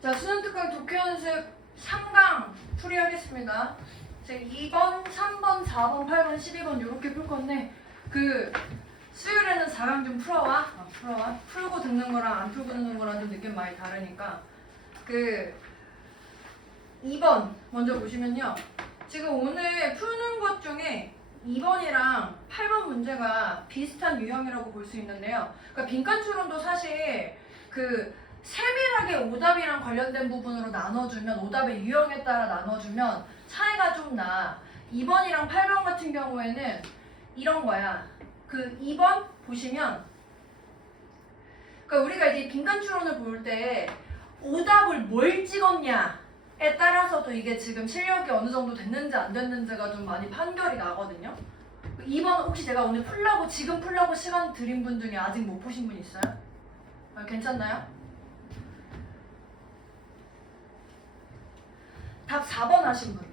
자, 수능 특강 독해 연습 3강 풀이하겠습니다. 제가 2번, 3번, 4번, 8번, 12번 이렇게 풀 건데 수요일에는 4강 좀 풀어와. 풀어와. 풀고 듣는 거랑 안 풀고 듣는 거랑 좀 느낌 많이 다르니까 2번 먼저 보시면요. 지금 오늘 푸는 것 중에 2번이랑 8번 문제가 비슷한 유형이라고 볼 수 있는데요. 그러니까 빈칸 추론도 사실 세밀하게 오답이랑 관련된 부분으로 나눠주면 오답의 유형에 따라 나눠주면 차이가 좀 나. 2번이랑 8번 같은 경우에는 이런 거야. 2번 보시면 그러니까 우리가 이제 빈칸 추론을 볼 때 오답을 뭘 찍었냐에 따라서도 이게 지금 실력이 어느 정도 됐는지 안 됐는지가 좀 많이 판결이 나거든요. 2번 혹시 제가 오늘 지금 풀라고 시간 드린 분 중에 아직 못 푸신 분 있어요? 괜찮나요? 답 4번 하신 분.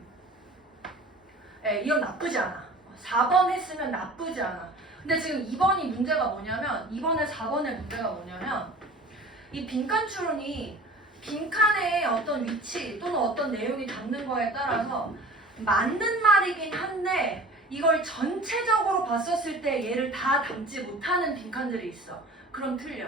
이건 나쁘지 않아. 4번 했으면 나쁘지 않아. 근데 지금 2번이 문제가 뭐냐면 2번에 4번의 문제가 뭐냐면 이 빈칸 추론이 빈칸의 어떤 위치 또는 어떤 내용이 담는 거에 따라서 맞는 말이긴 한데 이걸 전체적으로 봤었을 때 얘를 다 담지 못하는 빈칸들이 있어. 그럼 틀려.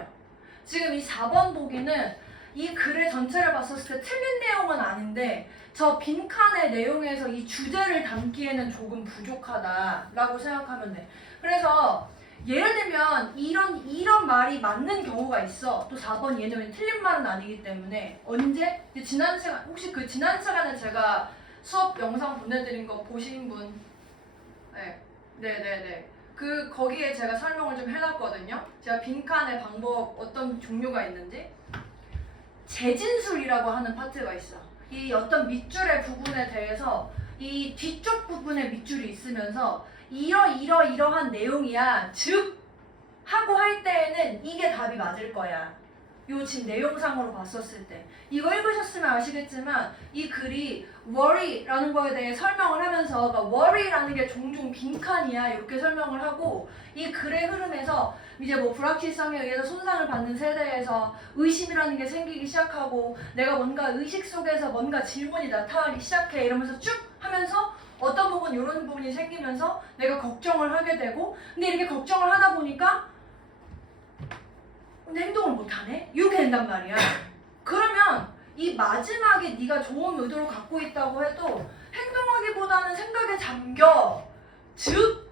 지금 이 4번 보기는 이 글의 전체를 봤었을 때 틀린 내용은 아닌데 저 빈칸의 내용에서 이 주제를 담기에는 조금 부족하다라고 생각하면 돼. 그래서 예를 들면 이런 말이 맞는 경우가 있어. 또 4번 얘는 틀린 말은 아니기 때문에 언제? 지난 시간 혹시 지난 시간에 제가 수업 영상 보내드린 거 보신 분? 네네네. 거기에 제가 설명을 좀 해놨거든요. 제가 빈칸의 방법 어떤 종류가 있는지. 재진술이라고 하는 파트가 있어. 이 어떤 밑줄의 부분에 대해서 이 뒤쪽 부분에 밑줄이 있으면서 이러한 내용이야. 즉 하고 할 때에는 이게 답이 맞을 거야. 요 지금 내용상으로 봤었을 때 이거 읽으셨으면 아시겠지만 이 글이 worry라는 거에 대해 설명을 하면서 그러니까 worry라는 게 종종 빈칸이야 이렇게 설명을 하고 이 글의 흐름에서 이제 뭐 불확실성에 의해서 손상을 받는 세대에서 의심이라는 게 생기기 시작하고 내가 뭔가 의식 속에서 뭔가 질문이 나타나기 시작해 이러면서 쭉 하면서 어떤 부분 이런 부분이 생기면서 내가 걱정을 하게 되고 근데 이렇게 걱정을 하다 보니까 근데 행동을 못하네? 이렇게 된단 말이야. 그러면 이 마지막에 네가 좋은 의도를 갖고 있다고 해도 행동하기보다는 생각에 잠겨. 즉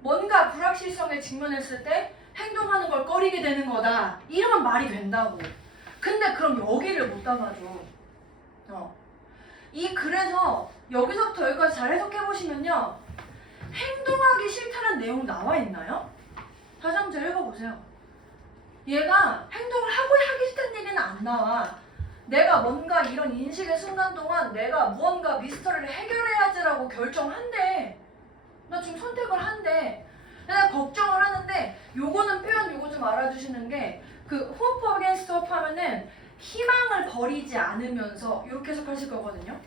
뭔가 불확실성에 직면했을 때 행동하는 걸 꺼리게 되는 거다. 이러면 말이 된다고. 근데 그럼 여기를 못 담아줘. 그래서 여기서부터 여기까지 잘 해석해보시면요. 행동하기 싫다는 내용 나와 있나요? 다시 한번 잘 읽어보세요. 얘가 행동을 하기 싫다는 얘기는 안 나와. 내가 뭔가 이런 인식의 순간 동안 내가 무언가 미스터리를 해결해야지라고 결정한대. 나 지금 선택을 한대. 내가 걱정을 하는데 요거는 표현 요거 좀 알아주시는 게 hope against hope 하면은 희망을 버리지 않으면서 이렇게 해석하실 거거든요.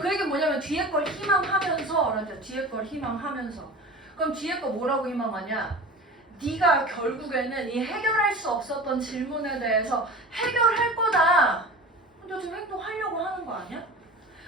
그 얘기 뭐냐면 뒤에 걸 희망하면서 라죠. 뒤에 걸 희망하면서. 그럼 뒤에 거 뭐라고 희망하냐? 네가 결국에는 이 해결할 수 없었던 질문에 대해서 해결할 거다. 너 지금 행동하려고 하는 거 아니야?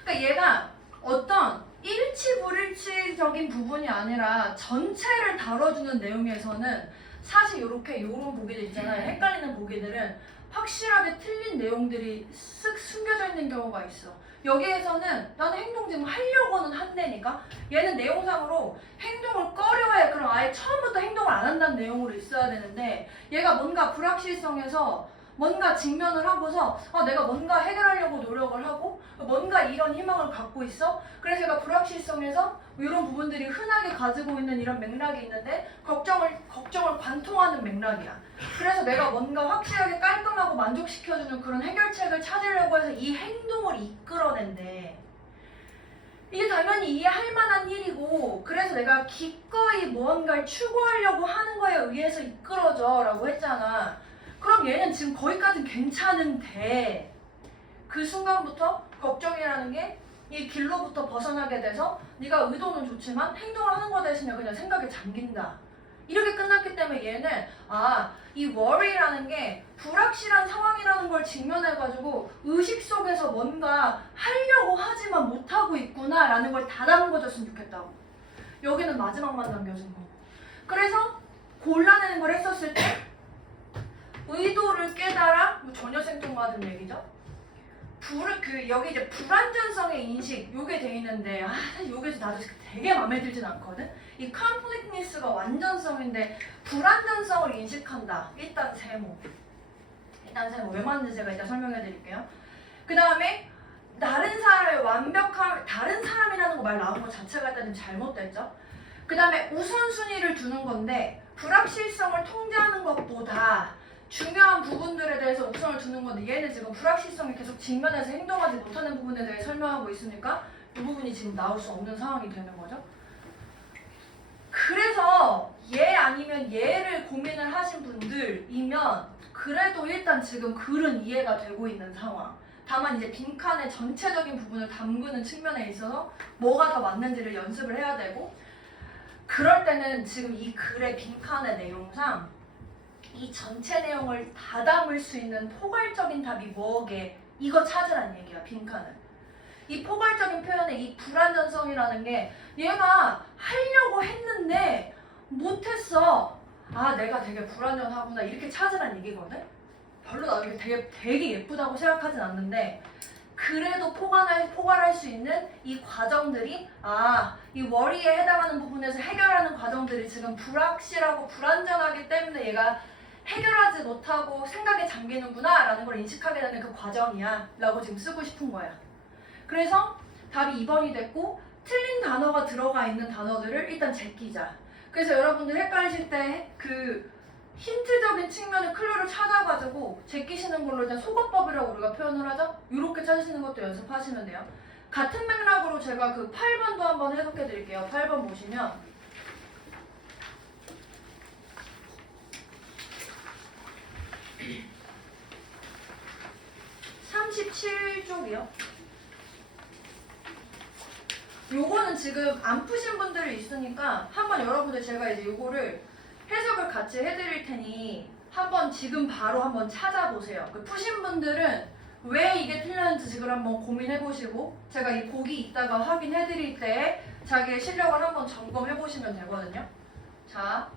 그러니까 얘가 어떤 일치불일치적인 부분이 아니라 전체를 다뤄주는 내용에서는 사실 요런 보기들 있잖아요. 헷갈리는 보기들은 확실하게 틀린 내용들이 쓱 숨겨져 있는 경우가 있어. 여기에서는 나는 행동 지금 하려고는 한다니까 얘는 내용상으로 행동을 꺼려해. 그럼 아예 처음부터 행동을 안 한다는 내용으로 있어야 되는데 얘가 뭔가 불확실성에서 뭔가 직면을 하고서 내가 뭔가 해결하려고 노력을 하고 뭔가 이런 희망을 갖고 있어. 그래서 얘가 불확실성에서 이런 부분들이 흔하게 가지고 있는 이런 맥락이 있는데 걱정을 관통하는 맥락이야. 그래서 내가 뭔가 확실하게 깔끔하고 만족시켜주는 그런 해결책을 찾으려고 해서 이 행동을 이끌어낸대. 이게 당연히 이해할 만한 일이고 그래서 내가 기꺼이 무언가를 추구하려고 하는 거에 의해서 이끌어져 라고 했잖아. 그럼 얘는 지금 거기까지는 괜찮은데 그 순간부터 걱정이라는 게 이 길로부터 벗어나게 돼서 네가 의도는 좋지만 행동을 하는 거 대신에 그냥 생각에 잠긴다. 이렇게 끝났기 때문에 얘는 이 worry라는 게 불확실한 상황이라는 걸 직면해가지고 의식 속에서 뭔가 하려고 하지만 못하고 있구나 라는 걸 다 담궈줬으면 좋겠다고. 여기는 마지막만 남겨진 거. 그래서 골라내는 걸 했었을 때 의도를 깨달아 전혀 생뚱맞은 얘기죠. 여기 이제 불완전성의 인식 요게 돼 있는데 사실 요게 나도 되게 마음에 들진 않거든. 이 conflictness가 완전성인데 불완전성을 인식한다. 일단 세모 왜 맞는지 제가 이따 설명해 드릴게요. 그 다음에 다른 사람이라는 거 말 나온 것 자체가 일단 좀 잘못됐죠. 그 다음에 우선순위를 두는 건데 불확실성을 통제하는 것보다 중요한 부분들에 대해서 우선을 두는 건데 얘는 지금 불확실성이 계속 직면해서 행동하지 못하는 부분에 대해 설명하고 있으니까 이 부분이 지금 나올 수 없는 상황이 되는 거죠. 그래서 얘 아니면 얘를 고민을 하신 분들이면 그래도 일단 지금 글은 이해가 되고 있는 상황. 다만 이제 빈칸의 전체적인 부분을 담그는 측면에 있어서 뭐가 더 맞는지를 연습을 해야 되고, 그럴 때는 지금 이 글의 빈칸의 내용상 이 전체 내용을 다 담을 수 있는 포괄적인 답이 뭐게, 이거 찾으란 얘기야. 빈칸은 이 포괄적인 표현의 이 불완전성이라는 게 얘가 하려고 했는데 못했어. 내가 되게 불완전하구나 이렇게 찾으란 얘기거든. 별로 나도 되게 예쁘다고 생각하진 않는데 그래도 포괄할 수 있는 이 과정들이 이 worry에 해당하는 부분에서 해결하는 과정들이 지금 불확실하고 불완전하기 때문에 얘가 해결하지 못하고 생각에 잠기는구나 라는 걸 인식하게 되는 그 과정이야 라고 지금 쓰고 싶은 거야. 그래서 답이 2번이 됐고 틀린 단어가 들어가 있는 단어들을 일단 제끼자. 그래서 여러분들 헷갈리실 때 그 힌트적인 측면의 클루를 찾아가지고 제끼시는 걸로 일단 속어법이라고 우리가 표현을 하죠. 이렇게 찾으시는 것도 연습하시면 돼요. 같은 맥락으로 제가 그 8번도 한번 해석해 드릴게요. 8번 보시면 37쪽이요. 요거는 지금 안 푸신 분들이 있으니까 한번 여러분들 제가 이제 요거를 해석을 같이 해드릴 테니 한번 지금 바로 한번 찾아보세요. 그 푸신 분들은 왜 이게 틀렸는지 지금 한번 고민해보시고 제가 이 보기 이따가 확인해드릴 때 자기의 실력을 한번 점검해보시면 되거든요. 자,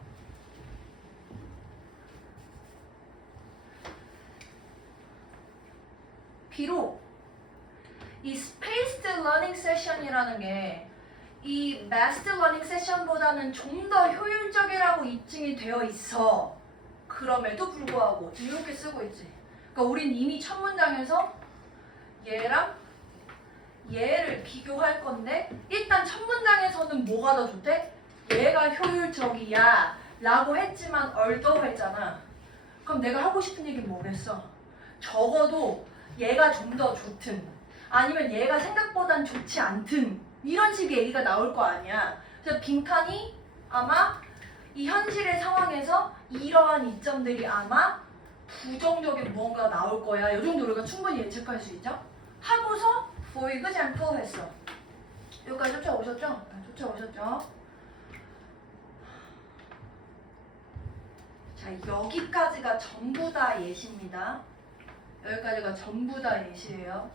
비록 이 spaced learning session이라는 게 이 massed learning session보다는 좀 더 효율적이라고 입증이 되어 있어. 그럼에도 불구하고 지금 이렇게 쓰고 있지. 그러니까 우린 이미 첫 문장에서 얘랑 얘를 비교할 건데 일단 첫 문장에서는 뭐가 더 좋대? 얘가 효율적이야 라고 했지만 although 했잖아. 그럼 내가 하고 싶은 얘기는 뭐겠어? 적어도 얘가 좀 더 좋든 아니면 얘가 생각보단 좋지 않든 이런 식의 얘기가 나올 거 아니야. 그래서 빈칸이 아마 이 현실의 상황에서 이러한 이점들이 아마 부정적인 무언가가 나올 거야. 이 정도 우리가 충분히 예측할 수 있죠? 하고서 for example 했어. 여기까지 쫓아오셨죠? 쫓아오셨죠? 자, 여기까지가 전부 다 예시입니다. 여기까지가 전부 다 예시예요.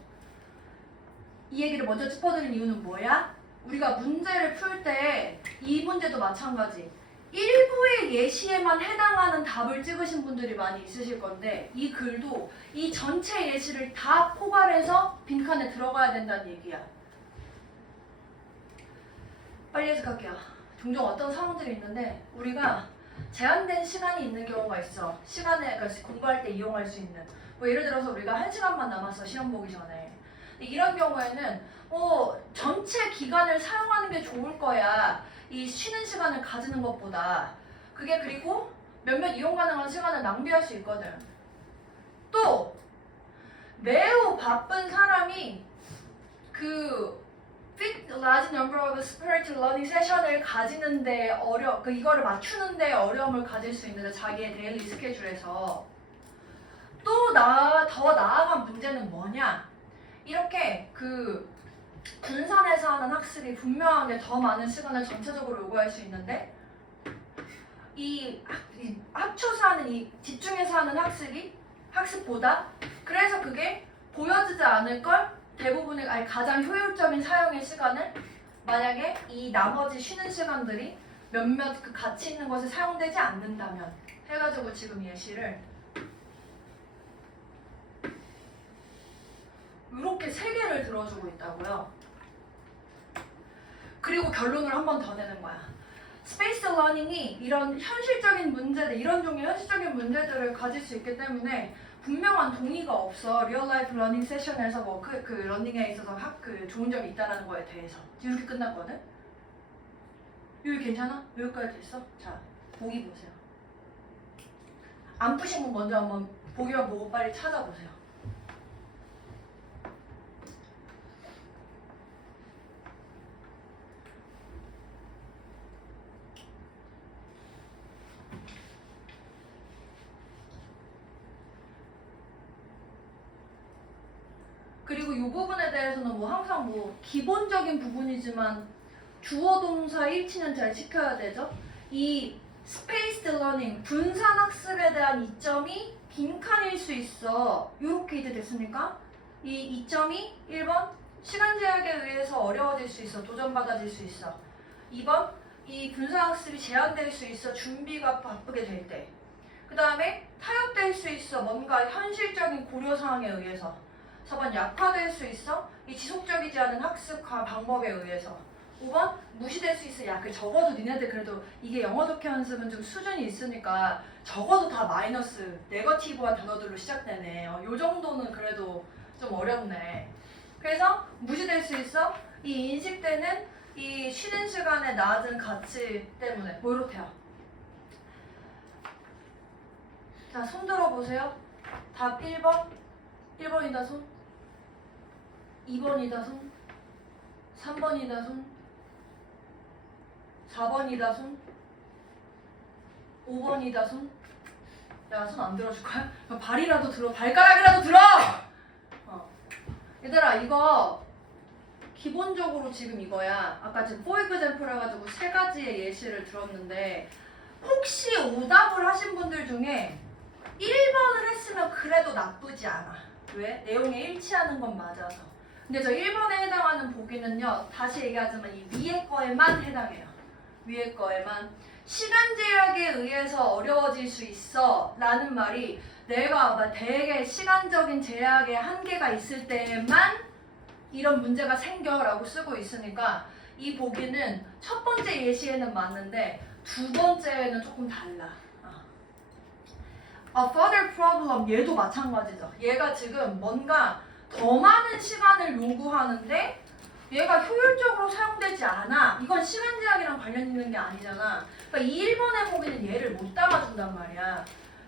이 얘기를 먼저 짚어드린 이유는 뭐야? 우리가 문제를 풀 때 이 문제도 마찬가지. 일부의 예시에만 해당하는 답을 찍으신 분들이 많이 있으실 건데 이 글도 이 전체 예시를 다 포괄해서 빈칸에 들어가야 된다는 얘기야. 빨리 해석할게요. 종종 어떤 상황들이 있는데 우리가 제한된 시간이 있는 경우가 있어. 그러니까 공부할 때 이용할 수 있는. 뭐 예를 들어서 우리가 1시간만 남았어. 시험 보기 전에. 이런 경우에는 전체 기간을 사용하는 게 좋을 거야. 이 쉬는 시간을 가지는 것보다. 그게 그리고 몇몇 이용 가능한 시간을 낭비할 수 있거든. 또 매우 바쁜 사람이 그 fit large number of spirit learning session을 가지는데 이거를 맞추는데 어려움을 가질 수 있는데 자기의 데일리 스케줄에서 또 더 나아간 문제는 뭐냐? 이렇게 그 분산해서 하는 학습이 분명하게 더 많은 시간을 전체적으로 요구할 수 있는데 이 합쳐서 하는 이 집중해서 하는 학습보다 그래서 그게 보여지지 않을 걸 대부분의 아니 가장 효율적인 사용의 시간을 만약에 이 나머지 쉬는 시간들이 몇몇 그 가치 있는 것에 사용되지 않는다면 해가지고 지금 예시를 이렇게 3개를 들어주고 있다고요. 그리고 결론을 한 번 더 내는 거야. 스페이스 러닝이 이런 현실적인 문제들, 이런 종류의 현실적인 문제들을 가질 수 있기 때문에 분명한 동의가 없어. 리얼 라이프 러닝 세션에서 뭐 그 러닝에 있어서 좋은 점이 있다는 거에 대해서. 이렇게 끝났거든? 여기 괜찮아? 여기까지 됐어? 자, 보기 보세요. 안 푸신 분 먼저 한번 보기만 보고 빨리 찾아보세요. 그리고 이 부분에 대해서는 뭐 항상 뭐 기본적인 부분이지만 주어 동사 일치는 잘 지켜야 되죠. 이 스페이스드 러닝, 분산 학습에 대한 이점이 빈칸일 수 있어. 이렇게 이제 됐으니까 이 이점이 1번 시간 제약에 의해서 어려워질 수 있어. 도전받아질 수 있어. 2번 이 분산 학습이 제한될 수 있어. 준비가 바쁘게 될 때. 그 다음에 타협될 수 있어. 뭔가 현실적인 고려 사항에 의해서. 4번 약화될 수 있어. 이 지속적이지 않은 학습 방법에 의해서. 5번 무시될 수 있어. 적어도 니네들 그래도 이게 영어 독해 연습은 좀 수준이 있으니까 적어도 다 마이너스 네거티브한 단어들로 시작되네. 요 정도는 그래도 좀 어렵네. 그래서 무시될 수 있어. 이 인식되는 이 쉬는 시간의 낮은 가치 때문에 뭐 이렇대요. 자, 손 들어보세요. 답 1번. 1번이다 손. 2번이다 손. 3번이다 손. 4번이다 손. 5번이다 손. 야, 손 안 들어줄 거야? 발이라도 들어. 발가락이라도 들어! 얘들아, 이거 기본적으로 지금 이거야. 아까 지금 for example 해가지고 3가지의 예시를 들었는데 혹시 오답을 하신 분들 중에 1번을 했으면 그래도 나쁘지 않아. 왜? 내용에 일치하는 건 맞아서. 근데 저 1번에 해당하는 보기는요. 다시 얘기하자면 이 위에 거에만 해당해요. 위에 거에만. 시간 제약에 의해서 어려워질 수 있어 라는 말이 내가 되게 시간적인 제약의 한계가 있을 때만 이런 문제가 생겨 라고 쓰고 있으니까 이 보기는 첫 번째 예시에는 맞는데 두 번째는 조금 달라. A further problem 얘도 마찬가지죠. 얘가 지금 뭔가 더 많은 시간을 요구하는데 얘가 효율적으로 사용되지 않아. 이건 시간 제약이랑 관련 있는 게 아니잖아. 그러니까 이 1번의 보기는 얘를 못 담아준단 말이야.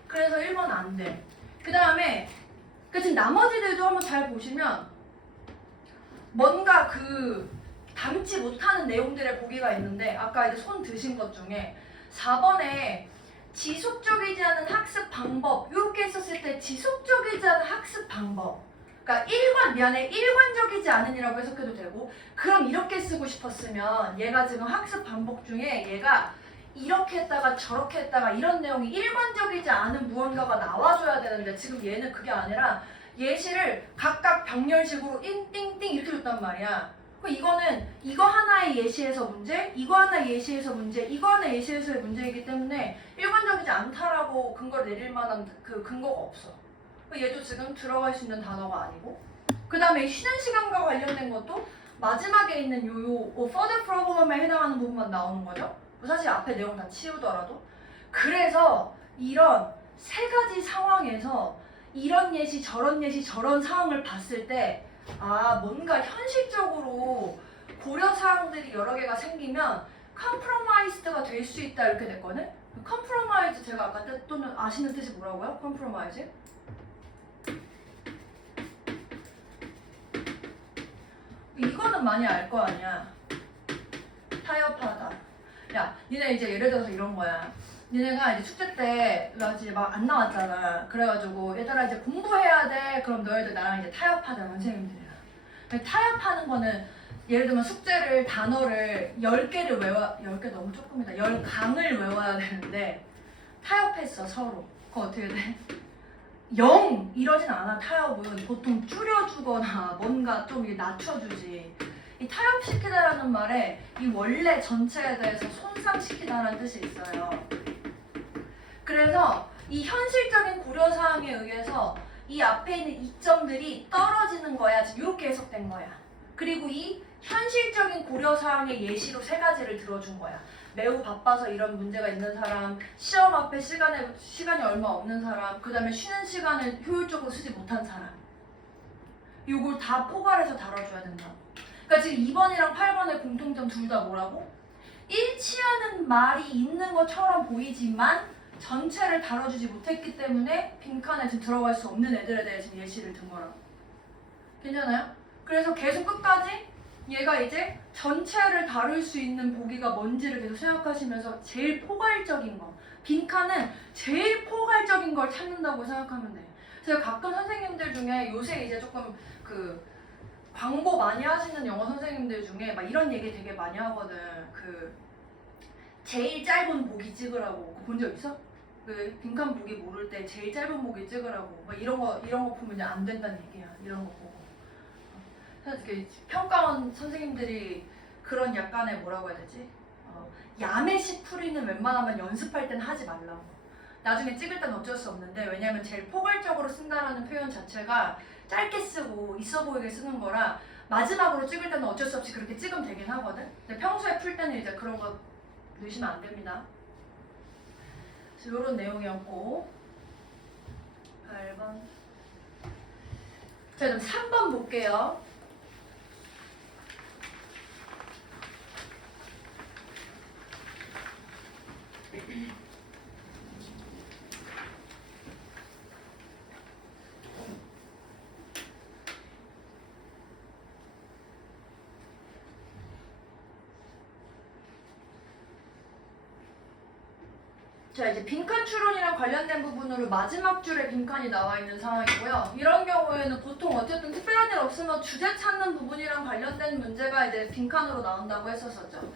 그래서 1번 안 돼. 그 다음에 지금 나머지들도 한번 잘 보시면 뭔가 담지 못하는 내용들의 보기가 있는데 아까 이제 손 드신 것 중에 4번에 지속적이지 않은 학습 방법 이렇게 했었을 때 지속적이지 않은 학습 방법 그러니까 일관적이지 않은이라고 해석해도 되고 그럼 이렇게 쓰고 싶었으면 얘가 지금 학습 방법 중에 얘가 이렇게 했다가 저렇게 했다가 이런 내용이 일관적이지 않은 무언가가 나와줘야 되는데 지금 얘는 그게 아니라 예시를 각각 병렬식으로 띵띵띵 이렇게 줬단 말이야. 이거는 이거 하나의 예시에서 문제, 이거 하나의 예시에서 문제, 이거 하나의 예시에서의 문제이기 때문에 일관적이지 않다라고 근거를 내릴 만한 그 근거가 없어. 얘도 지금 들어갈 수 있는 단어가 아니고 그 다음에 쉬는 시간과 관련된 것도 마지막에 있는 요 further problem에 해당하는 부분만 나오는 거죠. 사실 앞에 내용 다 치우더라도 그래서 이런 3가지 상황에서 이런 예시 저런 상황을 봤을 때 뭔가 현실적으로 고려사항들이 여러 개가 생기면 컴프로마이즈드가 될 수 있다 이렇게 됐거든? 컴프로마이즈 제가 아까 또는 아시는 뜻이 뭐라고요? 컴프로마이즈? 이거는 많이 알 거 아니야. 타협하다. 야, 니네 이제 예를 들어서 이런 거야. 니네가 이제 축제 때 이제 막 안 나왔잖아. 그래가지고 얘들아 이제 공부해야 돼. 그럼 너희들 나랑 이제 타협하자 선생님들이랑. 타협하는 거는 예를 들면 숙제를 단어를 10개를 10개 너무 조금이다. 10강을 외워야 되는데 타협했어 서로. 그거 어떻게 돼? 0 이러진 않아. 타협은 보통 줄여주거나 뭔가 좀 이렇게 낮춰주지. 이 타협시키다라는 말에 이 원래 전체에 대해서 손상시키다라는 뜻이 있어요. 그래서 이 현실적인 고려사항에 의해서 이 앞에 있는 이점들이 떨어지는 거야. 지금 이렇게 해석된 거야. 그리고 이 현실적인 고려사항의 예시로 3가지를 들어준 거야. 매우 바빠서 이런 문제가 있는 사람, 시험 앞에 시간이 얼마 없는 사람, 그 다음에 쉬는 시간을 효율적으로 쓰지 못한 사람. 이걸 다 포괄해서 다뤄줘야 된다. 그러니까 지금 2번이랑 8번의 공통점 둘 다 뭐라고? 일치하는 말이 있는 것처럼 보이지만 전체를 다뤄주지 못했기 때문에 빈칸에 지금 들어갈 수 없는 애들에 대해 지금 예시를 든 거라고. 괜찮아요? 그래서 계속 끝까지 얘가 이제 전체를 다룰 수 있는 보기가 뭔지를 계속 생각하시면서 제일 포괄적인 거, 빈칸은 제일 포괄적인 걸 찾는다고 생각하면 돼요. 제가 가끔 선생님들 중에 요새 이제 조금 그 광고 많이 하시는 영어 선생님들 중에 막 이런 얘기 되게 많이 하거든. 그 제일 짧은 보기 찍으라고. 본 적 있어? 그 빈칸 보기 모를 때 제일 짧은 보기 찍으라고. 막 이런 거 보면 이제 안 된다는 얘기야. 이런 거 보고. 그래서 평가원 선생님들이 그런 약간의 뭐라고 해야 되지? 야매식 풀이는 웬만하면 연습할 땐 하지 말라고. 나중에 찍을 땐 어쩔 수 없는데, 왜냐면 제일 포괄적으로 쓴다라는 표현 자체가 짧게 쓰고 있어 보이게 쓰는 거라 마지막으로 찍을 때는 어쩔 수 없이 그렇게 찍으면 되긴 하거든. 근데 평소에 풀 때는 이제 그런 거 넣으시면 안 됩니다. 그래서 이런 내용이었고, 8번. 자, 그럼 3번 볼게요. 자, 이제 빈칸 추론이랑 관련된 부분으로 마지막 줄에 빈칸이 나와 있는 상황이고요. 이런 경우에는 보통 어쨌든 특별한 일 없으면 주제 찾는 부분이랑 관련된 문제가 이제 빈칸으로 나온다고 했었었죠.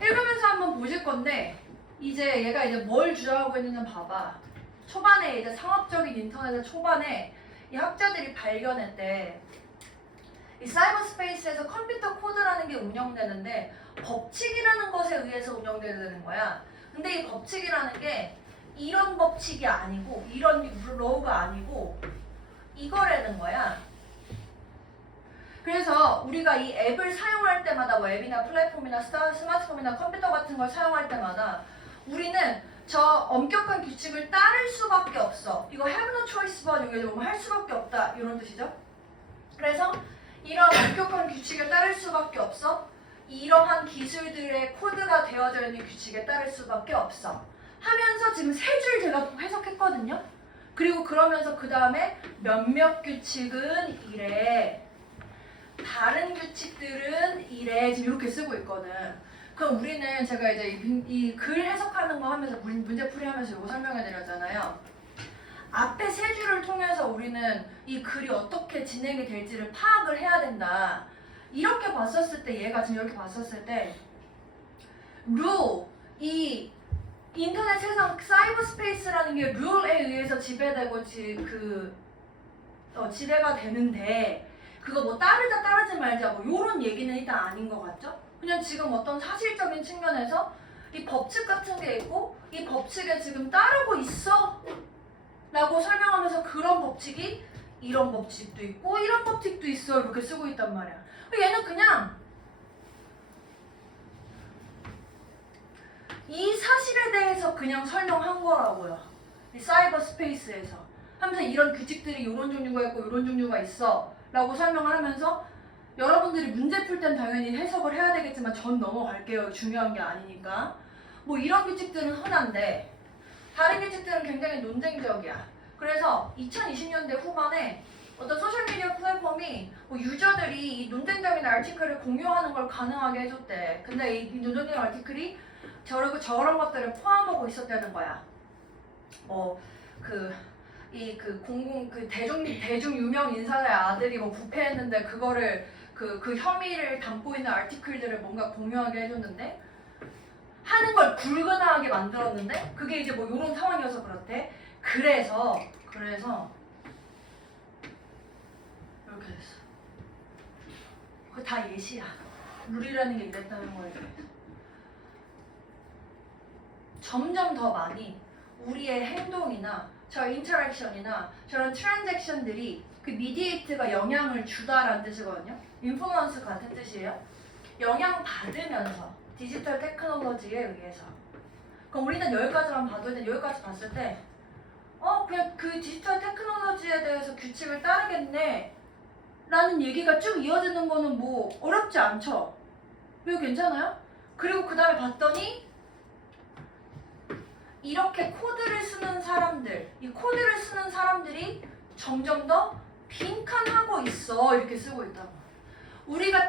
읽으면서 한번 보실 건데, 이제 얘가 이제 뭘 주장하고 있는지 봐봐. 초반에 이제 상업적인 인터넷의 초반에 이 학자들이 발견했대. 이 사이버 스페이스에서 컴퓨터 코드라는 게 운영되는데 법칙이라는 것에 의해서 운영되는 거야. 근데 이 법칙이라는 게 이런 법칙이 아니고 이런 로우가 아니고 이거라는 거야. 그래서 우리가 이 앱을 사용할 때마다 뭐 앱이나 플랫폼이나 스마트폰이나 컴퓨터 같은 걸 사용할 때마다 우리는 저 엄격한 규칙을 따를 수밖에 없어. 이거 have no choice but 여기에 보면 할 수밖에 없다 이런 뜻이죠. 그래서 이런 엄격한 규칙에 따를 수밖에 없어. 이러한 기술들의 코드가 되어져 있는 규칙에 따를 수밖에 없어. 하면서 지금 3줄 제가 해석했거든요. 그리고 그러면서 그 다음에 몇몇 규칙은 이래. 다른 규칙들은 이래. 지금 이렇게 쓰고 있거든. 그럼 우리는 제가 이제 이 글 해석하는 거 하면서 문제풀이 하면서 이거 설명해 드렸잖아요. 앞에 3줄을 통해서 우리는 이 글이 어떻게 진행이 될지를 파악을 해야 된다. 이렇게 봤었을 때, 얘가 지금 이렇게 봤었을 때 이 인터넷 세상 사이버 스페이스라는 게 룰에 의해서 지배되고 지배가 되는데 그거 뭐 따르자 따르지 말자 뭐 요런 얘기는 일단 아닌 것 같죠? 그냥 지금 어떤 사실적인 측면에서 이 법칙 같은 게 있고 이 법칙에 지금 따르고 있어 라고 설명하면서 그런 법칙이 이런 법칙도 있고 이런 법칙도 있어 이렇게 쓰고 있단 말이야. 얘는 그냥 이 사실에 대해서 그냥 설명한 거라고요. 이 사이버 스페이스에서 하면서 이런 규칙들이 이런 종류가 있고 이런 종류가 있어 라고 설명을 하면서 여러분들이 문제 풀 땐 당연히 해석을 해야 되겠지만 전 넘어갈게요. 중요한 게 아니니까. 뭐 이런 규칙들은 흔한데 다른 규칙들은 굉장히 논쟁적이야. 그래서 2020년대 후반에 어떤 소셜미디어 플랫폼이 뭐 유저들이 이 논쟁적인 아티클을 공유하는 걸 가능하게 해줬대. 근데 이 논쟁적인 아티클이 저런 것들을 포함하고 있었다는 거야. 대중 유명 인사의 아들이 뭐 부패했는데 그거를 그 혐의를 담고 있는 아티클들을 뭔가 공유하게 해줬는데 하는 걸 불가능하게 만들었는데 그게 이제 뭐 이런 상황이어서 그렇대. 그래서 이렇게 됐어. 그거 다 예시야. 룰이라는 게 이랬다는 거에 대해서. 점점 더 많이 우리의 행동이나 저 인터랙션이나 저런 트랜잭션들이 그 미디에이트가 영향을 주다라는 뜻이거든요. 인플루언스 같은 뜻이에요. 영향 받으면서 디지털 테크놀로지에 의해서. 그럼 우리는 여기까지만 봐도 일단 여기까지 봤을 때 그냥 그 디지털 테크놀로지에 대해서 규칙을 따르겠네 라는 얘기가 쭉 이어지는 거는 뭐 어렵지 않죠? 이거 괜찮아요? 그리고 그 다음에 봤더니 이렇게 코드를 쓰는 사람들, 이 코드를 쓰는 사람들이 점점 더 빈칸하고 있어. 이렇게 쓰고 있다고. 우리가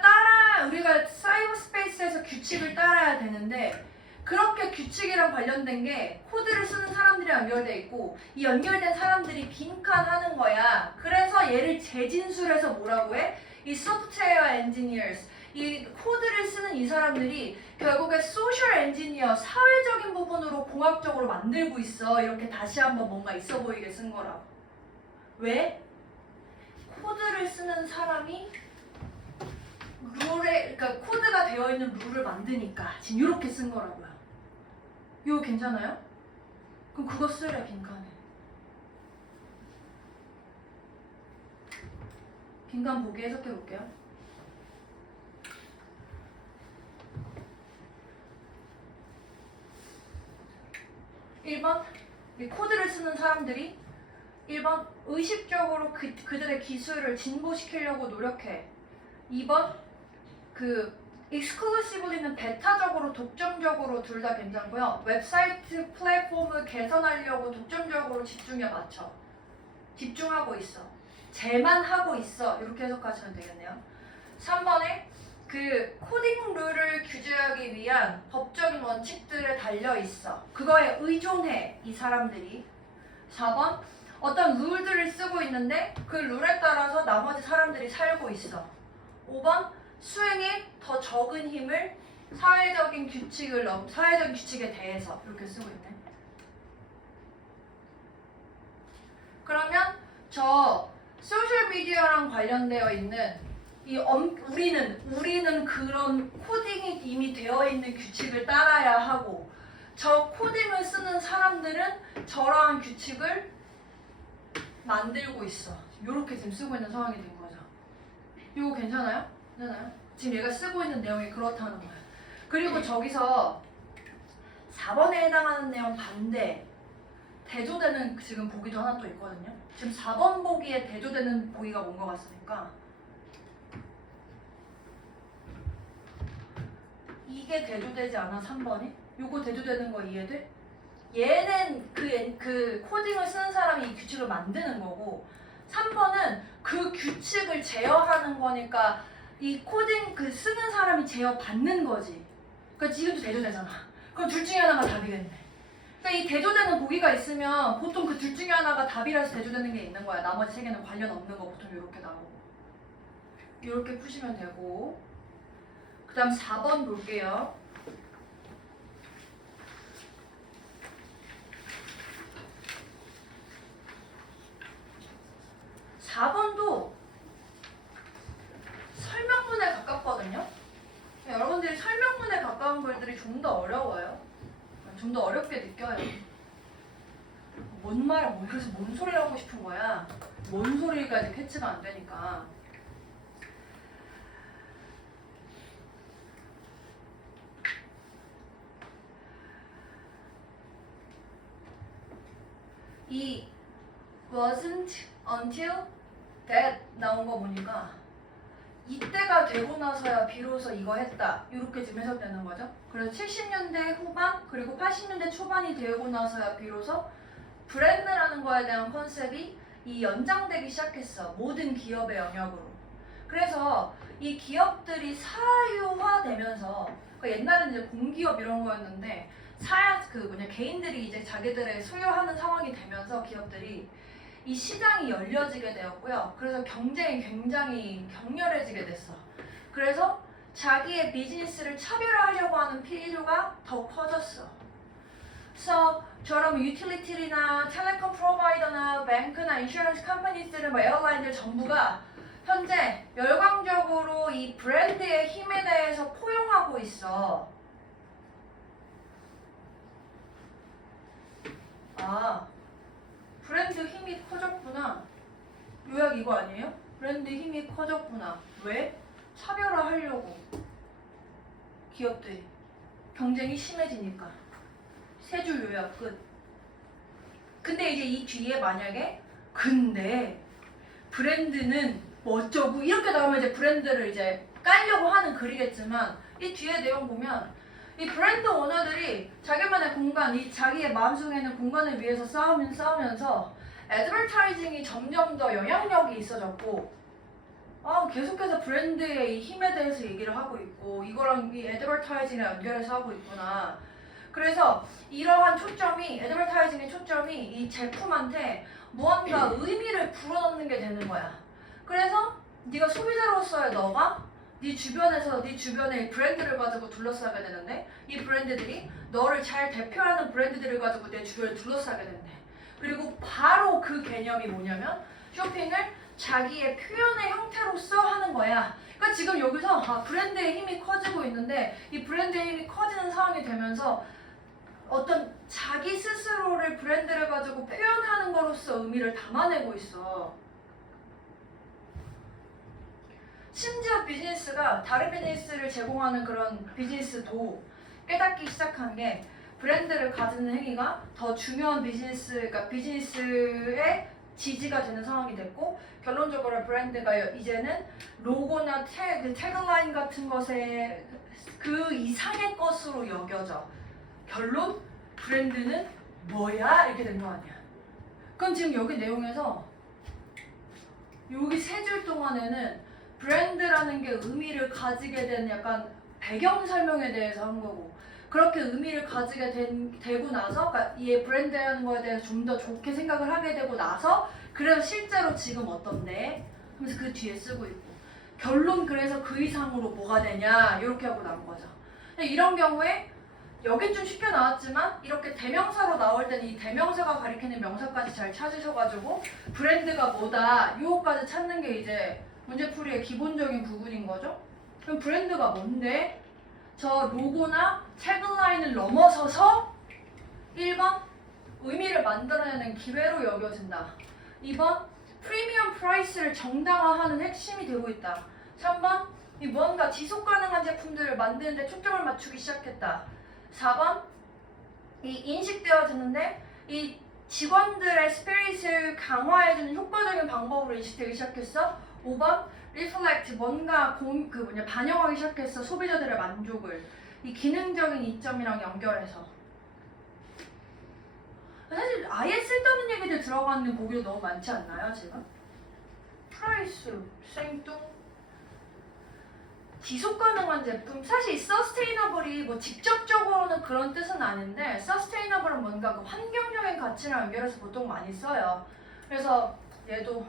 사이버 스페이스에서 규칙을 따라야 되는데 그렇게 규칙이랑 관련된 게 코드를 쓰는 사람들이랑 연결돼 있고 이 연결된 사람들이 빈칸하는 거야. 그래서 얘를 재진술해서 뭐라고 해? 이 소프트웨어 엔지니어스, 이 코드를 쓰는 이 사람들이 결국에 소셜 엔지니어, 사회적인 부분으로 공학적으로 만들고 있어. 이렇게 다시 한번 뭔가 있어 보이게 쓴 거라고. 왜? 코드를 쓰는 사람이 그러니까 코드가 되어 있는 룰을 만드니까 지금 이렇게 쓴 거라고요. 이거 괜찮아요? 그럼 그거 쓰래, 빈칸에. 빈칸 보기 해석해 볼게요. 1번 이 코드를 쓰는 사람들이 1번 의식적으로 그들의 기술을 진보시키려고 노력해. 2번 exclusively는 베타적으로 독점적으로 둘 다 괜찮고요. 웹사이트 플랫폼을 개선하려고 독점적으로 집중에 맞춰. 집중하고 있어. 쟤만 하고 있어. 이렇게 해석하시면 되겠네요. 3번에 그 코딩 룰을 규제하기 위한 법적인 원칙들에 달려 있어. 그거에 의존해, 이 사람들이. 4번 어떤 룰들을 쓰고 있는데 그 룰에 따라서 나머지 사람들이 살고 있어. 5번 수행에 더 적은 힘을 사회적인 규칙에 대해서 이렇게 쓰고 있네. 그러면 저 소셜미디어랑 관련되어 있는 우리는 그런 코딩이 이미 되어 있는 규칙을 따라야 하고 저 코딩을 쓰는 사람들은 저러한 규칙을 만들고 있어. 이렇게 지금 쓰고 있는 상황이 된 거죠. 이거 괜찮아요? 괜찮아요? 지금 얘가 쓰고 있는 내용이 그렇다는 거야. 그리고 저기서 4번에 해당하는 내용 반대 대조되는 지금 보기도 하나 또 있거든요. 지금 4번 보기에 대조되는 보기가 뭔 것 같습니까? 이게 대조되지 않아 3번이? 요거 대조되는 거 이해돼? 얘는 그 코딩을 쓰는 사람이 이 규칙을 만드는 거고 3번은 그 규칙을 제어하는 거니까 이 코딩 쓰는 사람이 제어받는 거지. 그러니까 지금도 대조되잖아. 그럼 둘 중에 하나가 답이겠네. 그러니까 이 대조되는 보기가 있으면 보통 그 둘 중에 하나가 답이라서 대조되는 게 있는 거야. 나머지 세 개는 관련 없는 거 보통 이렇게 나오고. 이렇게 푸시면 되고 그 다음 4번 볼게요. 4번도 설명문에 가깝거든요. 여러분들이 설명문에 가까운 글들이 좀 더 어려워요. 좀 더 어렵게 느껴요. 그래서 뭔 소리를 하고 싶은 거야. 뭔 소리까지 캐치가 안 되니까. 이 wasn't until that 나온 거 보니까 이때가 되고 나서야 비로소 이거 했다. 이렇게 지금 해석되는 거죠. 그래서 70년대 후반 그리고 80년대 초반이 되고 나서야 비로소 브랜드라는 거에 대한 컨셉이 이 연장되기 시작했어. 모든 기업의 영역으로. 그래서 이 기업들이 사유화되면서 옛날에는 이제 공기업 이런 거였는데 개인들이 이제 자기들의 소유하는 상황이 되면서 기업들이 이 시장이 열려지게 되었고요. 그래서 경쟁이 굉장히 격렬해지게 됐어. 그래서 자기의 비즈니스를 차별화하려고 하는 필요가 더 커졌어. 그래서 저런 유틸리티나 텔레콤 프로바이더나 뱅크나 인슈런스 컴퍼니들은 뭐 에어라인들 전부가 현재 열광적으로 이 브랜드의 힘에 대해서 포용하고 있어. 아, 브랜드 힘이 커졌구나. 요약 이거 아니에요? 브랜드 힘이 커졌구나. 왜? 차별화하려고. 기업들이. 경쟁이 심해지니까. 세 줄 요약 끝. 근데 이제 이 뒤에 만약에 근데 브랜드는 뭐 어쩌고 이렇게 나오면 이제 브랜드를 이제 깔려고 하는 글이겠지만 이 뒤에 내용 보면 이 브랜드 오너들이 자기만의 공간, 이 자기의 마음속에 있는 공간을 위해서 싸우면서 애드버타이징이 점점 더 영향력이 있어졌고 계속해서 브랜드의 이 힘에 대해서 얘기를 하고 있고 이거랑 이 애드버타이징을 연결해서 하고 있구나. 그래서 이러한 초점이 애드버타이징의 초점이 이 제품한테 무언가 의미를 불어넣는 게 되는 거야. 그래서 네가 소비자로서의 너가 네 주변의 브랜드를 가지고 둘러싸게 되는데 이 브랜드들이 너를 잘 대표하는 브랜드들을 가지고 내 주변을 둘러싸게 된대. 그리고 바로 그 개념이 뭐냐면 쇼핑을 자기의 표현의 형태로서 하는 거야. 그러니까 지금 여기서 브랜드의 힘이 커지고 있는데 이 브랜드의 힘이 커지는 상황이 되면서 어떤 자기 스스로를 브랜드를 가지고 표현하는 거로서 의미를 담아내고 있어. 심지어 비즈니스가 다른 비즈니스를 제공하는 그런 비즈니스도 깨닫기 시작한 게 브랜드를 가지는 행위가 더 중요한 그러니까 비즈니스의 지지가 되는 상황이 됐고 결론적으로 브랜드가 이제는 로고나 태그라인 같은 것에 그 이상의 것으로 여겨져. 결론 브랜드는 뭐야? 이렇게 된 거 아니야. 그럼 지금 여기 내용에서 여기 세 줄 동안에는 브랜드라는 게 의미를 가지게 된 약간 배경 설명에 대해서 한 거고 그렇게 의미를 가지게 되고 나서 그러니까 이 브랜드라는 거에 대해서 좀 더 좋게 생각을 하게 되고 나서 그래서 실제로 지금 어떤데? 하면서 그 뒤에 쓰고 있고 결론 그래서 그 이상으로 뭐가 되냐 이렇게 하고 나온 거죠. 이런 경우에 여긴 좀 쉽게 나왔지만 이렇게 대명사로 나올 때는 이 대명사가 가리키는 명사까지 잘 찾으셔가지고 브랜드가 뭐다 요거까지 찾는 게 이제 문제풀이의 기본적인 부분인 거죠. 그럼 브랜드가 뭔데? 저 로고나 태그라인을 넘어서서 1번 의미를 만들어내는 기회로 여겨진다. 2번 프리미엄 프라이스를 정당화하는 핵심이 되고 있다. 3번 이 무언가 지속 가능한 제품들을 만드는 데 초점을 맞추기 시작했다. 4번 이 인식되어지는데 이 직원들의 스피릿을 강화해주는 효과적인 방법으로 인식되기 시작했어. 5번 reflect 뭔가 반영하기 시작했어. 소비자들의 만족을 이 기능적인 이점이랑 연결해서. 사실 아예 쓸데없는 얘기들 들어가 있는 보기도 너무 많지 않나요 지금? 프라이스, 생뚱 지속 가능한 제품 사실 서스테이너블이 뭐 직접적으로는 그런 뜻은 아닌데 서스테이너블은 뭔가 그 환경적인 가치랑 연결해서 보통 많이 써요. 그래서 얘도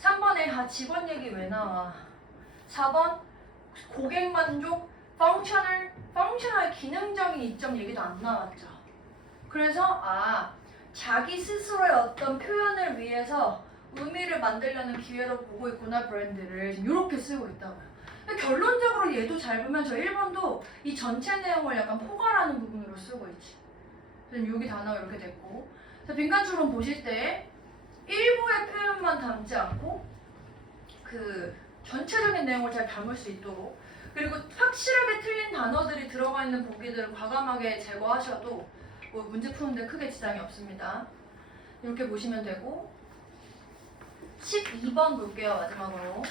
3번에 직원 얘기 왜 나와? 4번 고객 만족, 펑셔널 기능적인 이점 얘기도 안 나왔죠. 그래서 자기 스스로의 어떤 표현을 위해서 의미를 만들려는 기회로 보고 있구나 브랜드를 이렇게 쓰고 있다고요. 근데 결론적으로 얘도 잘 보면 저 1번도 이 전체 내용을 약간 포괄하는 부분으로 쓰고 있지. 그래서 여기 단어가 이렇게 됐고 빈칸처럼 보실 때 일부의 표현만 담지 않고 그 전체적인 내용을 잘 담을 수 있도록 그리고 확실하게 틀린 단어들이 들어가 있는 보기들을 과감하게 제거하셔도 뭐 문제 푸는데 크게 지장이 없습니다. 이렇게 보시면 되고 12번 볼게요. 마지막으로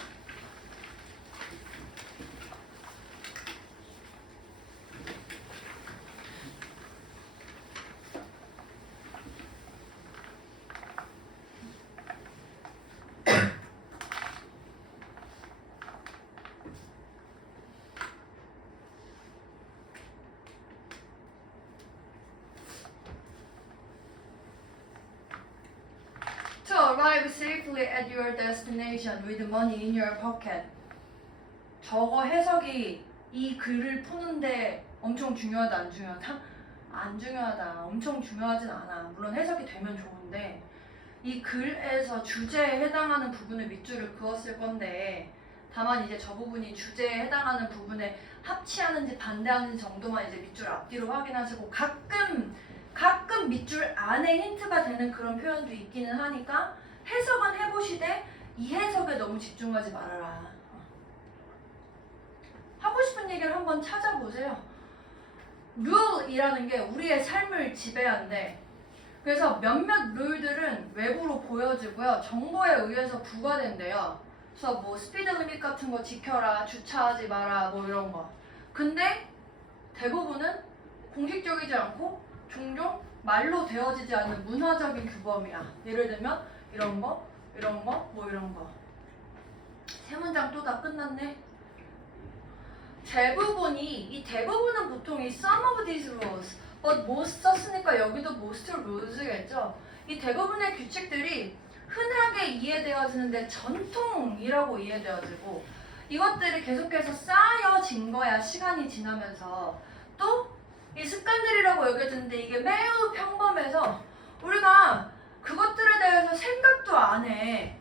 arrive safely at your destination with money in your pocket. 저거 해석이 이 글을 푸는데 엄청 중요하다 안 중요하다? 안 중요하다. 엄청 중요하진 않아. 물론 해석이 되면 좋은데 이 글에서 주제에 해당하는 부분을 밑줄을 그었을 건데 다만 이제 저 부분이 주제에 해당하는 부분에 합치하는지 반대하는지 정도만 이제 밑줄 앞뒤로 확인하시고 가끔 밑줄 안에 힌트가 되는 그런 표현도 있기는 하니까 해석은 해보시되 이 해석에 너무 집중하지 말아라. 하고 싶은 얘기를 한번 찾아보세요. 룰이라는 게 우리의 삶을 지배한대. 그래서 몇몇 룰들은 외부로 보여지고요. 정보에 의해서 부과된대요. 그래서 뭐 스피드 리밋 같은 거 지켜라, 주차하지 마라, 뭐 이런 거. 근데 대부분은 공식적이지 않고 종종 말로 되어지지 않는 문화적인 규범이야. 예를 들면 이런 거, 이런 거, 뭐 이런 거. 세 문장 또 다 끝났네. 이 대부분은 보통 이 some of these rules, but most 썼으니까 여기도 most rules겠죠. 이 대부분의 규칙들이 흔하게 이해되어지는데 전통이라고 이해되어지고 이것들이 계속해서 쌓여진 거야. 시간이 지나면서 또 이 습관들이라고 여겨지는데 이게 매우 평범해서 우리가 그것들에 대해서 생각도 안 해.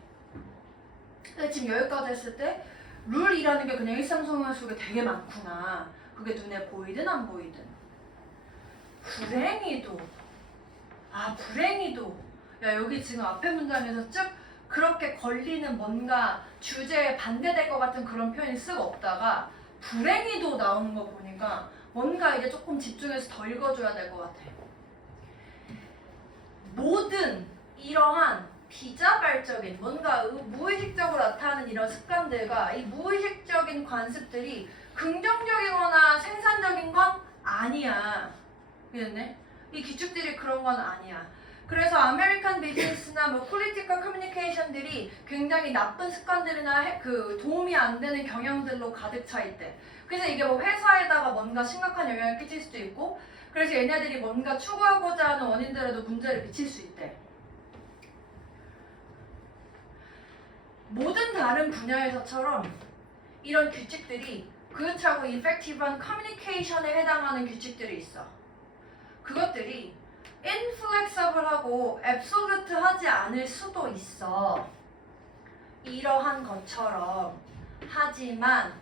근데 지금 여기까지 했을 때 룰이라는 게 그냥 일상생활 속에 되게 많구나. 그게 눈에 보이든 안 보이든. 불행히도 야 여기 지금 앞에 문장에서 쭉 그렇게 걸리는 뭔가 주제에 반대될 것 같은 그런 표현이 쓱 없다가 불행히도 나오는 거 보니까 뭔가 이제 조금 집중해서 더 읽어줘야 될 것 같아. 모든 이러한 비자발적인 뭔가 무의식적으로 나타나는 이런 습관들과 이 무의식적인 관습들이 긍정적이거나 생산적인 건 아니야. 이랬네? 이 규칙들이 그런 건 아니야. 그래서 아메리칸 비즈니스나 뭐 폴리티컬 커뮤니케이션들이 굉장히 나쁜 습관들이나 그 도움이 안 되는 경향들로 가득 차 있대. 그래서 이게 뭐 회사에다가 뭔가 심각한 영향을 끼칠 수도 있고 그래서 얘네들이 뭔가 추구하고자 하는 원인들에도 문제를 미칠 수 있대. 모든 다른 분야에서처럼 이런 규칙들이 그렇다고 이펙티브한 커뮤니케이션에 해당하는 규칙들이 있어. 그것들이 inflexible하고 absolute하지 않을 수도 있어. 이러한 것처럼. 하지만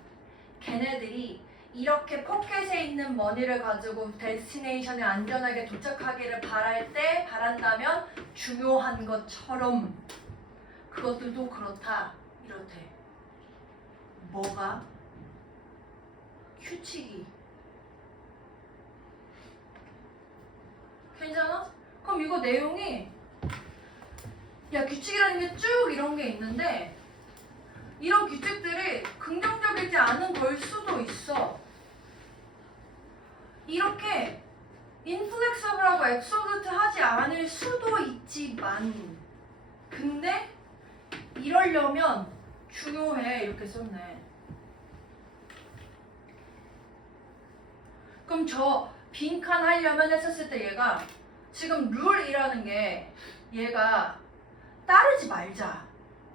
걔네들이 이렇게 포켓에 있는 머니를 가지고 데스티네이션에 안전하게 도착하기를 바란다면 중요한 것처럼 그것들도 그렇다. 이렇대. 뭐가? 규칙이. 괜찮아? 그럼 이거 내용이 야 규칙이라는 게 쭉 이런 게 있는데 이런 규칙들이 긍정적이지 않은 걸 수도 있어. 이렇게 인플렉서블하고 앱솔루트 하지 않을 수도 있지만 근데 이러려면 중요해. 이렇게 썼네. 그럼 저 빈칸 하려면 했었을 때 얘가 지금 룰이라는 게 얘가 따르지 말자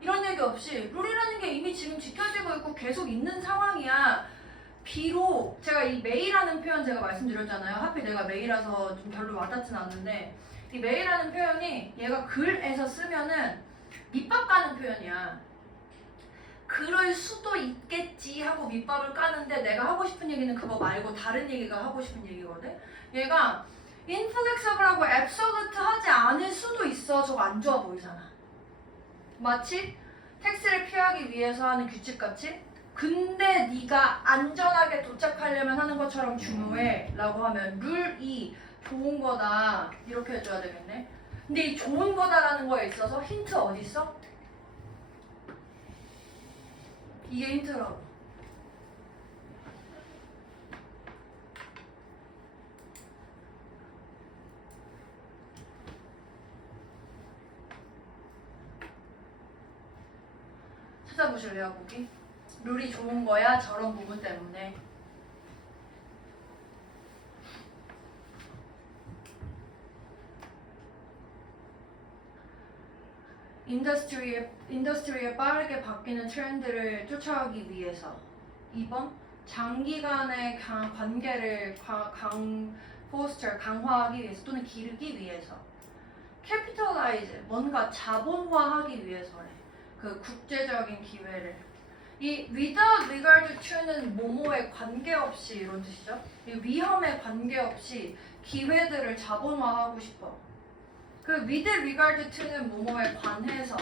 이런 얘기 없이 룰이라는 게 이미 지금 지켜지고 있고 계속 있는 상황이야. 비록 제가 이 메이라는 표현 제가 말씀드렸잖아요. 하필 내가 메이라서 좀 별로 와닿진 않는데 이 메이라는 표현이 얘가 글에서 쓰면은 밑밥 가는 표현이야. 그럴 수도 있겠지 하고 밑밥을 까는데 내가 하고 싶은 얘기는 그거 말고 다른 얘기가 하고 싶은 얘기거든. 얘가 inflexible하고 absolute 하지 않을 수도 있어. 저거 안 좋아 보이잖아. 마치 텍스를 피하기 위해서 하는 규칙같이 근데 네가 안전하게 도착하려면 하는 것처럼 중요해 라고 하면 룰이 좋은 거다 이렇게 해줘야 되겠네. 근데 이 좋은 거다라는 거에 있어서 힌트 어디 있어? 이게 힌트라고. 찾아보실래요, 거기? 룰이 좋은 거야, 저런 부분 때문에. 인더스트리에 빠르게 바뀌는 트렌드를 쫓아가기 위해서. 2번 장기간의 관계를 강화하기 위해서 또는 기르기 위해서. capitalize 뭔가 자본화하기 위해서래. 그 국제적인 기회를. 이 without regard to는 뭐뭐에 관계없이 이런 뜻이죠. 이 위험에 관계없이 기회들을 자본화하고 싶어. 그 with regard to는 뭐뭐에 관해서.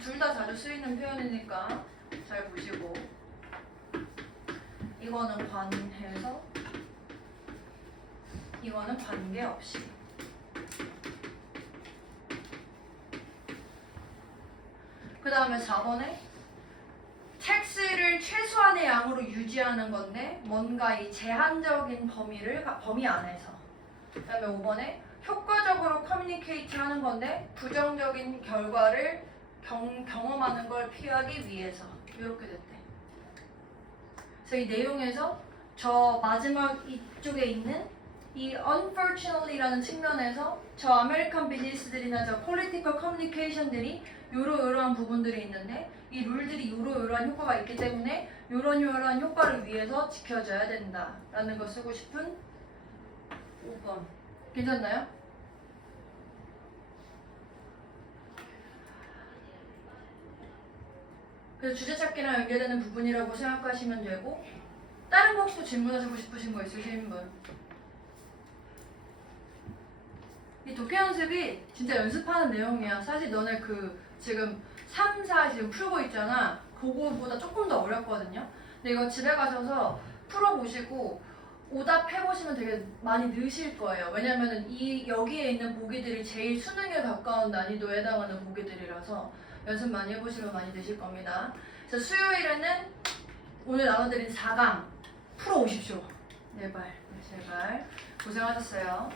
둘 다 자주 쓰이는 표현이니까 잘 보시고. 이거는 관해서, 이거는 관계없이. 그 다음에 4번에 텍스를 최소한의 양으로 유지하는 건데 뭔가 이 제한적인 범위 안에서. 그 다음에 5번에 효과적으로 커뮤니케이트 하는 건데 부정적인 결과를 경험하는 걸 피하기 위해서. 이렇게 됐대. 그래서 이 내용에서 저 마지막 이쪽에 있는 이 unfortunately라는 측면에서 저 아메리칸 비즈니스들이나 저 political communication들이 요러요러한 부분들이 있는데 이 룰들이 요러요러한 효과가 있기 때문에 요러요러한 효과를 위해서 지켜져야 된다라는 거 쓰고 싶은 5번. 괜찮나요? 그래서 주제 찾기랑 연결되는 부분이라고 생각하시면 되고 다른 거 혹시 또 질문하시고 싶으신 거 있으신 분? 이 독해 연습이 진짜 연습하는 내용이야. 사실 너네 그 지금 3, 4 지금 풀고 있잖아. 그거보다 조금 더 어렵거든요. 근데 이거 집에 가셔서 풀어보시고 오답해보시면 되게 많이 느실 거예요. 왜냐면은 여기에 있는 보기들이 제일 수능에 가까운 난이도에 해당하는 보기들이라서 연습 많이 해보시면 많이 느실 겁니다. 그래서 수요일에는 오늘 나눠드린 4강 풀어오십시오. 제발, 제발. 고생하셨어요.